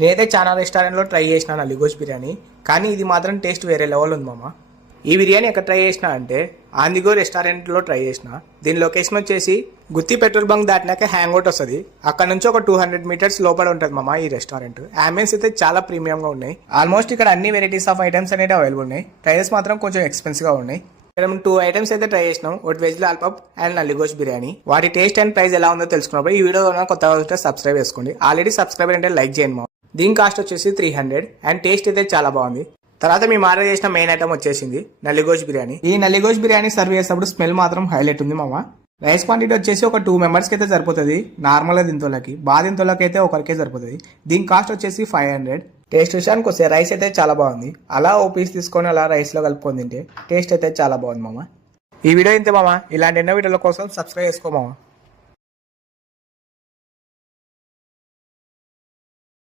నేనైతే చాలా రెస్టారెంట్లో ట్రై చేసిన నల్లిగోష్ బిర్యానీ, కానీ ఇది మాత్రం టేస్ట్ వేరే లెవెల్ ఉంది మామ. ఈ బిర్యానీ ఎక్కడ ట్రై చేసిన అంటే ఆందిగో రెస్టారెంట్లో ట్రై చేసిన. దీని లొకేషన్ వచ్చేసి గుత్తి పెట్రోల్ బంక్ దాటినాక హ్యాంగ్ అవుట్ వస్తుంది. అక్కడ నుంచి ఒక 200 మీటర్స్ లోపల ఉంటుంది మామ ఈ రెస్టారెంట్. అంబియన్స్ అయితే చాలా ప్రీమియంగా ఉన్నాయి. ఆల్మోస్ట్ ఇక్కడ అన్ని వెరైటీస్ ఆఫ్ ఐటమ్స్ అనేవి అవైలబుల్ ఉన్నాయి. ప్రైజెస్ మాత్రం కొంచెం ఎక్స్పెన్సివ్గా ఉన్నాయి. ఇక్కడ మేము 2 ఐటమ్స్ అయితే ట్రై చేసినాం, ఒకటి వెజ్ లాలిపాప్ అండ్ నల్లిగోష్ బిర్యానీ. వాటి టేస్ట్ అండ్ ప్రైస్ ఎలా ఉందో తెలుసుకున్నప్పుడు ఈ వీడియో కొత్తగా వస్తే సబ్స్క్రైబ్ చేసుకోండి. ఆల్రెడీ సబ్స్క్రైబర్ అంటే లైక్ చేయండి. దీని కాస్ట్ వచ్చేసి 300 అండ్ టేస్ట్ అయితే చాలా బాగుంది. తర్వాత మేము ఆర్డర్ చేసిన మెయిన్ ఐటమ్ వచ్చేసింది నల్లిగోష్ బిర్యానీ. ఈ నల్లిగోష్ బిర్యానీ సర్వ్ చేసేటప్పుడు స్మెల్ మాత్రం హైలైట్ ఉంది మామ. రైస్ క్వాంటిటీ వచ్చేసి ఒక 2 మెంబర్స్కి అయితే సరిపోతుంది. నార్మల్గా దింతోళ్ళకి, బాధింతోళ్ళకి అయితే ఒకరికే సరిపోతుంది. దీని కాస్ట్ వచ్చేసి 500. టేస్ట్ విషయానికి వస్తే రైస్ అయితే చాలా బాగుంది. అలా ఓ పీస్ తీసుకొని అలా రైస్లో కలుపుకొని తింటే టేస్ట్ అయితే చాలా బాగుంది మామ. ఈ వీడియో ఇంతే మామ. ఇలాంటి ఎన్నో వీడియోల కోసం సబ్స్క్రైబ్ చేసుకో మామ.